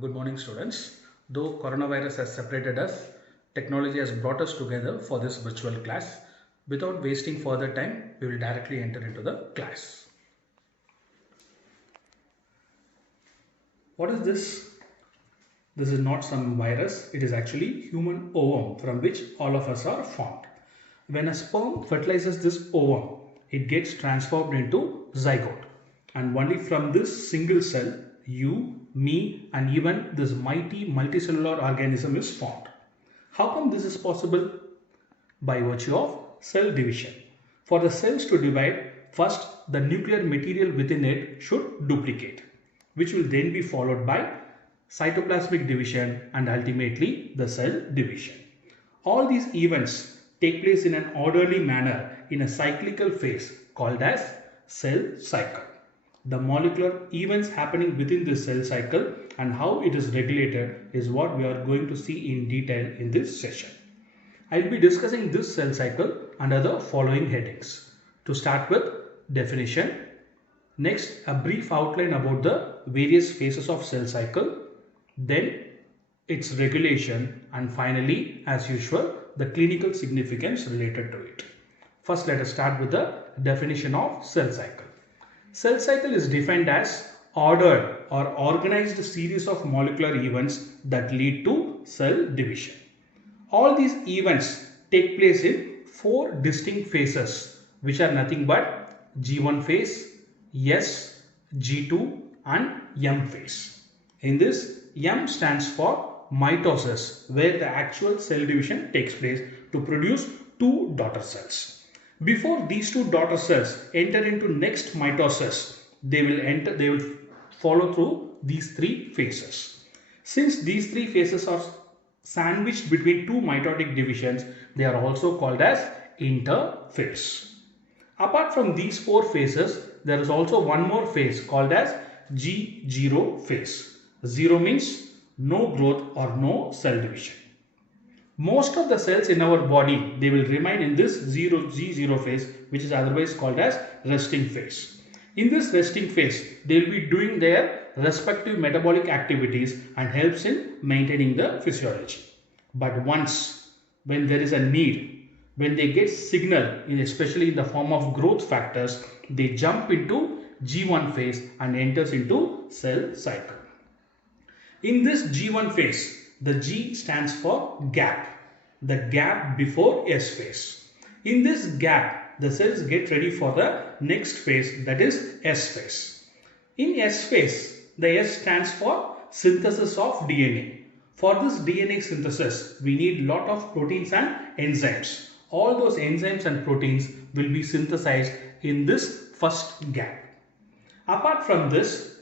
Good morning, students. Though coronavirus has separated us, technology has brought us together for this virtual class. Without wasting further time, we will directly enter into the class. What is this? This is not some virus. It is actually human ovum from which all of us are formed. When a sperm fertilizes this ovum, it gets transformed into zygote. And only from this single cell, you, me, and even this mighty multicellular organism is formed. How come this is possible? By virtue of cell division. For the cells to divide, first the nuclear material within it should duplicate, which will then be followed by cytoplasmic division and ultimately the cell division. All these events take place in an orderly manner in a cyclical phase called as cell cycle. The molecular events happening within this cell cycle and how it is regulated is what we are going to see in detail in this session. I will be discussing this cell cycle under the following headings. To start with, definition. Next, a brief outline about the various phases of cell cycle. Then, its regulation, and finally, as usual, the clinical significance related to it. First, let us start with the definition of cell cycle. Cell cycle is defined as ordered or organized series of molecular events that lead to cell division. All these events take place in four distinct phases, which are nothing but G1 phase, S, G2 and M phase. In this, M stands for mitosis, where the actual cell division takes place to produce two daughter cells. Before these two daughter cells enter into next mitosis, they will follow through these three phases. Since these three phases are sandwiched between two mitotic divisions, they are also called as interphase. Apart from these four phases, there is also one more phase called as G0 phase. 0 means no growth or no cell division. Most of the cells in our body, they will remain in this G0 phase, which is otherwise called as resting phase. In this resting phase, they will be doing their respective metabolic activities and helps in maintaining the physiology. But once, when there is a need, when they get signal, especially in the form of growth factors, they jump into G1 phase and enters into cell cycle. In this G1 phase, the G stands for gap, the gap before S phase. In this gap, the cells get ready for the next phase, that is S phase. In S phase, the S stands for synthesis of DNA. For this DNA synthesis, we need lot of proteins and enzymes. All those enzymes and proteins will be synthesized in this first gap. Apart from this,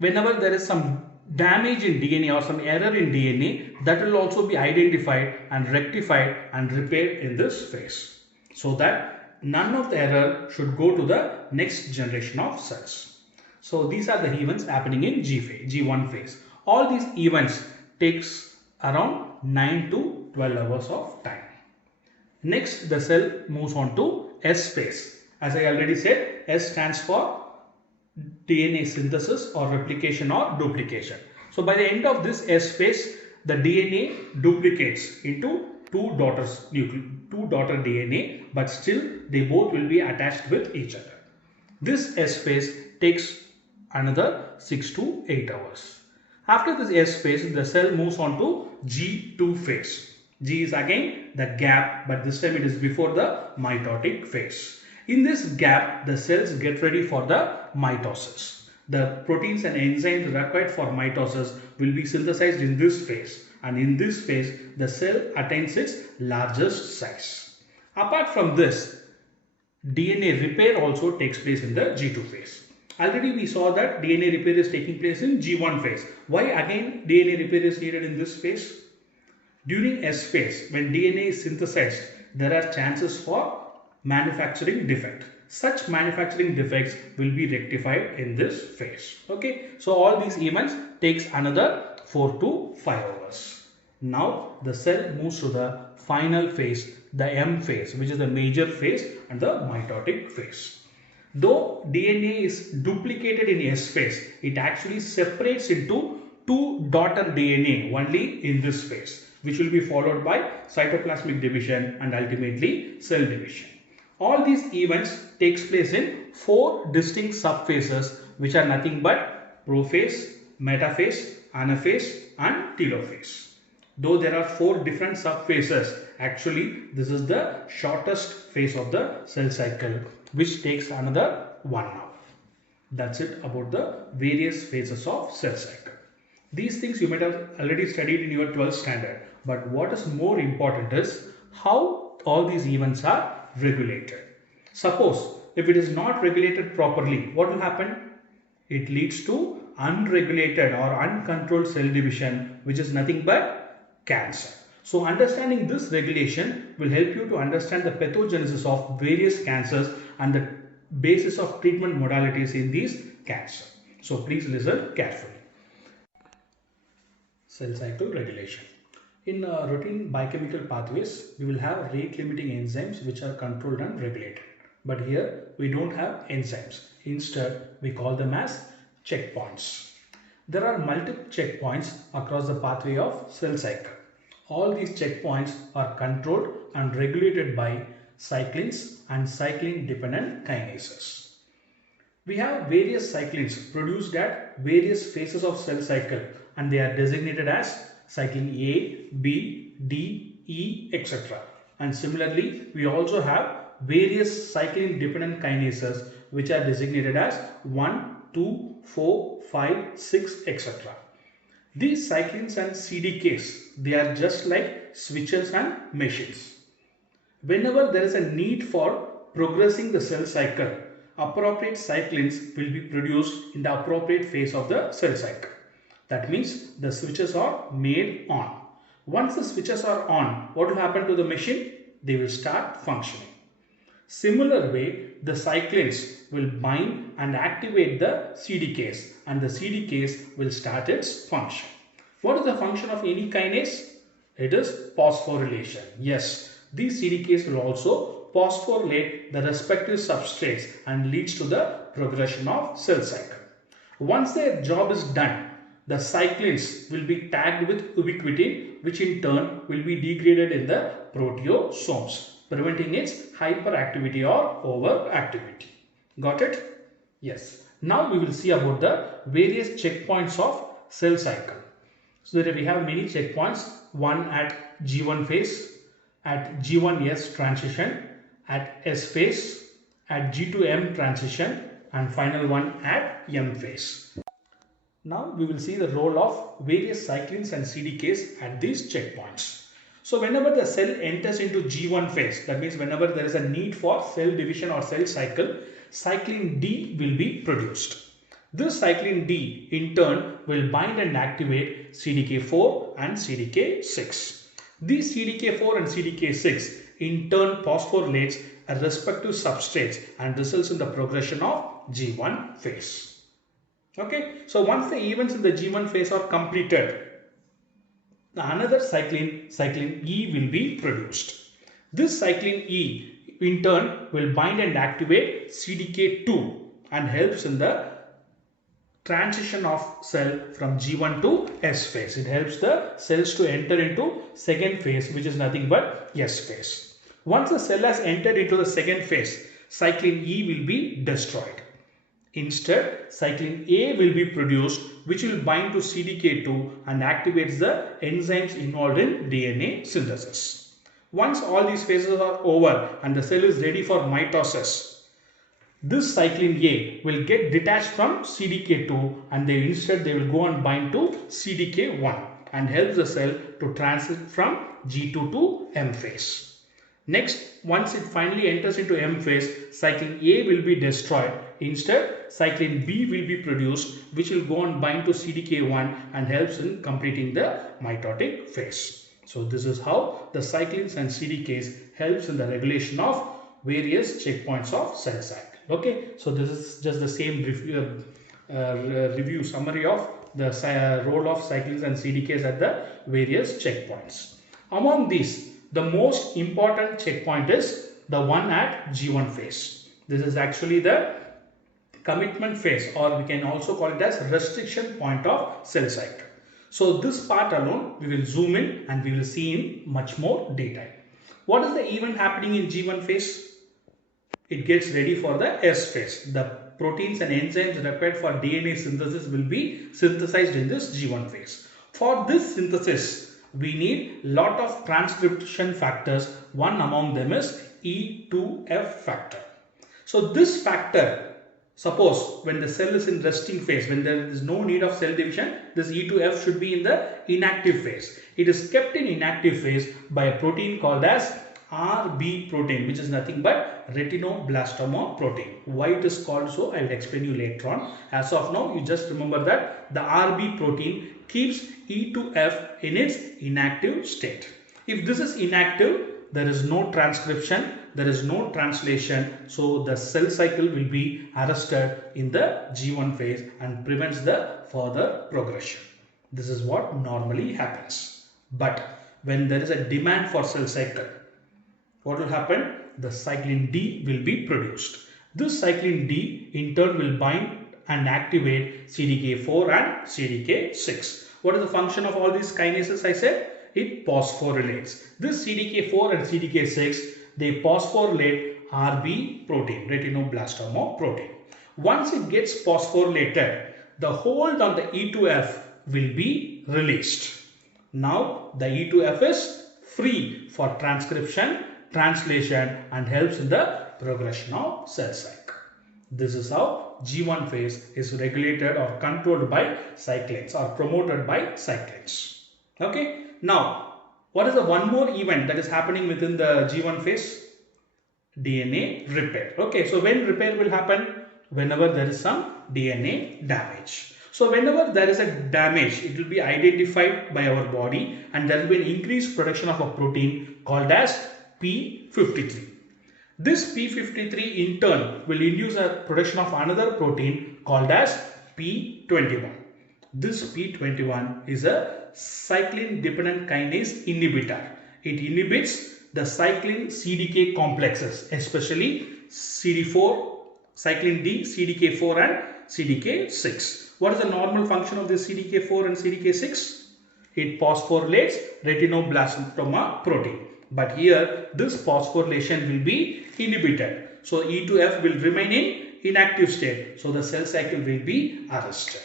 whenever there is some damage in DNA or some error in DNA, that will also be identified and rectified and repaired in this phase, so that none of the error should go to the next generation of cells. So these are the events happening in G1 phase. All these events takes around 9 to 12 hours of time. Next, the cell moves on to S phase. As I already said, S stands for DNA synthesis or replication or duplication. So by the end of this S phase, the DNA duplicates into two daughter DNA, but still they both will be attached with each other. This S phase takes another 6 to 8 hours. After this S phase, the cell moves on to G2 phase. G is again the gap, but this time it is before the mitotic phase. In this gap, the cells get ready for the mitosis. The proteins and enzymes required for mitosis will be synthesized in this phase, and in this phase, the cell attains its largest size. Apart from this, DNA repair also takes place in the G2 phase. Already we saw that DNA repair is taking place in G1 phase. Why again DNA repair is needed in this phase? During S phase, when DNA is synthesized, there are chances for manufacturing defect. Such manufacturing defects will be rectified in this phase. Okay, so all these events takes another 4 to 5 hours. Now the cell moves to the final phase, the M phase, which is the major phase and the mitotic phase. Though DNA is duplicated in S phase, it actually separates into two daughter DNA only in this phase, which will be followed by cytoplasmic division and ultimately cell division. All these events takes place in four distinct subphases, which are nothing but prophase, metaphase, anaphase and telophase. Though there are four different subphases, actually this is the shortest phase of the cell cycle, which takes another 1 hour. That's it about the various phases of cell cycle. These things you might have already studied in your 12th standard, but what is more important is how all these events are regulated. Suppose if it is not regulated properly, what will happen? It leads to unregulated or uncontrolled cell division, which is nothing but cancer. So understanding this regulation will help you to understand the pathogenesis of various cancers and the basis of treatment modalities in these cancers. So please listen carefully. Cell cycle regulation. In routine biochemical pathways, we will have rate limiting enzymes which are controlled and regulated. But here we don't have enzymes. Instead, we call them as checkpoints. There are multiple checkpoints across the pathway of cell cycle. All these checkpoints are controlled and regulated by cyclins and cyclin dependent kinases. We have various cyclins produced at various phases of cell cycle, and they are designated as cyclin A, B, D, E, etc. And similarly, we also have various cyclin dependent kinases which are designated as 1, 2, 4, 5, 6, etc. These cyclins and CDKs, they are just like switches and machines. Whenever there is a need for progressing the cell cycle, appropriate cyclins will be produced in the appropriate phase of the cell cycle. That means the switches are made on. Once the switches are on, what will happen to the machine? They will start functioning. Similar way, the cyclins will bind and activate the CDKs, and the CDKs will start its function. What is the function of any kinase? It is phosphorylation. Yes, these CDKs will also phosphorylate the respective substrates and leads to the progression of cell cycle. Once their job is done, the cyclins will be tagged with ubiquitin, which in turn will be degraded in the proteosomes, preventing its hyperactivity or overactivity. Got it? Yes. Now we will see about the various checkpoints of cell cycle. So that we have many checkpoints, one at G1 phase, at G1S transition, at S phase, at G2M transition, and final one at M phase. Now we will see the role of various cyclins and CDKs at these checkpoints. So whenever the cell enters into G1 phase, that means whenever there is a need for cell division or cell cycle, cyclin D will be produced. This cyclin D in turn will bind and activate CDK4 and CDK6. These CDK4 and CDK6 in turn phosphorylates a respective substrates and results in the progression of G1 phase. Okay, so once the events in the G1 phase are completed, another cyclin E will be produced. This cyclin E in turn will bind and activate CDK2 and helps in the transition of cell from G1 to S phase. It helps the cells to enter into second phase, which is nothing but S phase. Once the cell has entered into the second phase, cyclin E will be destroyed. Instead, cyclin A will be produced, which will bind to CDK2 and activates the enzymes involved in DNA synthesis. Once all these phases are over and the cell is ready for mitosis, this cyclin A will get detached from CDK2 and they will go and bind to CDK1 and helps the cell to transit from G2 to M phase. Next, once it finally enters into M phase, cyclin A will be destroyed. Instead, cyclin B will be produced, which will go and bind to CDK1 and helps in completing the mitotic phase. So this is how the cyclins and CDKs helps in the regulation of various checkpoints of cell cycle. Okay, so this is just the same review summary of the role of cyclins and CDKs at the various checkpoints. Among these, the most important checkpoint is the one at G1 phase. This is actually the commitment phase, or we can also call it as restriction point of cell cycle. So this part alone we will zoom in and we will see in much more detail. What is the event happening in G1 phase? It gets ready for the S phase. The proteins and enzymes required for DNA synthesis will be synthesized in this G1 phase. For this synthesis, we need lot of transcription factors. One among them is E2F factor. So this factor, suppose when the cell is in resting phase, when there is no need of cell division, this E2F should be in the inactive phase. It is kept in inactive phase by a protein called as RB protein, which is nothing but retinoblastoma protein. Why it is called so, I will explain you later on. As of now, you just remember that the RB protein keeps E2F in its inactive state. If this is inactive, there is no transcription, there is no translation, so the cell cycle will be arrested in the G1 phase and prevents the further progression. This is what normally happens. But when there is a demand for cell cycle, what will happen? The cyclin D will be produced. This cyclin D in turn will bind and activate CDK4 and CDK6. What is the function of all these kinases? I said it phosphorylates. This CDK4 and CDK6, they phosphorylate RB protein, retinoblastoma protein. Once it gets phosphorylated, the hold on the E2F will be released. Now the E2F is free for transcription, translation and helps in the progression of cell cycle. This is how G1 phase is regulated or controlled by cyclins or promoted by cyclins. Okay. Now, what is the one more event that is happening within the G1 phase? DNA repair. Okay. So when repair will happen? Whenever there is some DNA damage. So whenever there is a damage, it will be identified by our body and there will be an increased production of a protein called as P53. This P53 in turn will induce a production of another protein called as P21. This P21 is a cyclin dependent kinase inhibitor. It inhibits the cyclin CDK complexes, especially CD4, cyclin D, CDK4 and CDK6. What is the normal function of this CDK4 and CDK6? It phosphorylates retinoblastoma protein. But here this phosphorylation will be inhibited. So E2F will remain in inactive state. So the cell cycle will be arrested.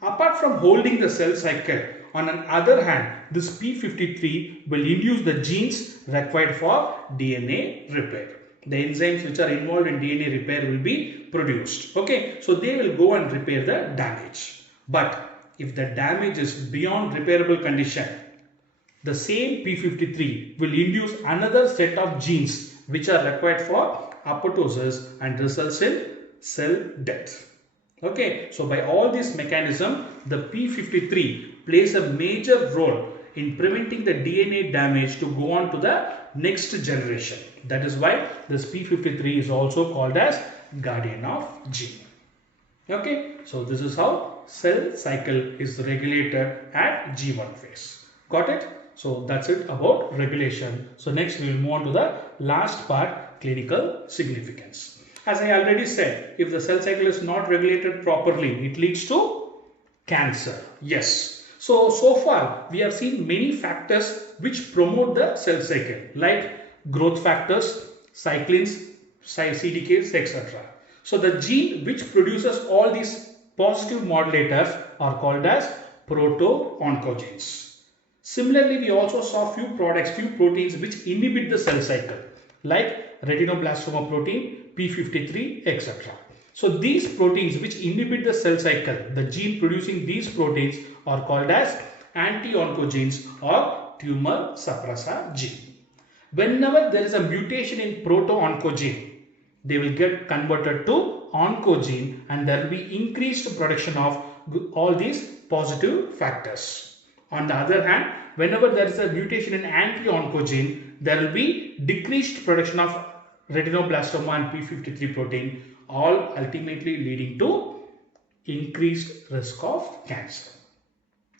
Apart from holding the cell cycle, on the other hand, this P53 will induce the genes required for DNA repair. The enzymes which are involved in DNA repair will be produced. Okay, so they will go and repair the damage. But if the damage is beyond repairable condition, the same P53 will induce another set of genes which are required for apoptosis and results in cell death. Okay, so by all this mechanism, the P53 plays a major role in preventing the DNA damage to go on to the next generation. That is why this P53 is also called as guardian of gene. Okay, so this is how cell cycle is regulated at G1 phase. Got it? So that's it about regulation. So next we will move on to the last part, clinical significance. As I already said, if the cell cycle is not regulated properly, it leads to cancer. Yes. So far we have seen many factors which promote the cell cycle, like growth factors, cyclins, CDKs, etc. So the gene which produces all these positive modulators are called as proto-oncogenes. Similarly, we also saw few proteins which inhibit the cell cycle, like retinoblastoma protein, P53, etc. So these proteins which inhibit the cell cycle, the gene producing these proteins are called as anti-oncogenes or tumor suppressor gene. Whenever there is a mutation in proto-oncogene, they will get converted to oncogene and there will be increased production of all these positive factors. On the other hand, whenever there is a mutation in anti-oncogene, there will be decreased production of retinoblastoma and P53 protein, all ultimately leading to increased risk of cancer.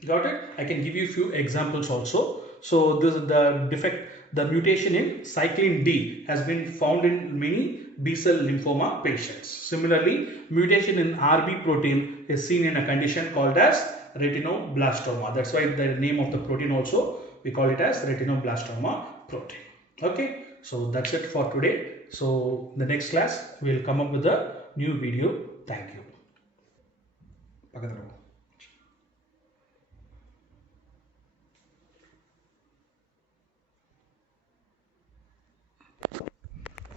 Got it? I can give you a few examples also. So this is the defect, the mutation in cyclin D has been found in many B-cell lymphoma patients. Similarly, mutation in RB protein is seen in a condition called as retinoblastoma. That's why the name of the protein also we call it as retinoblastoma protein. Okay, so that's it for today. So the next class we'll come up with a new video. Thank you.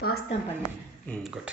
Fast தான் பண்ணேன். Good.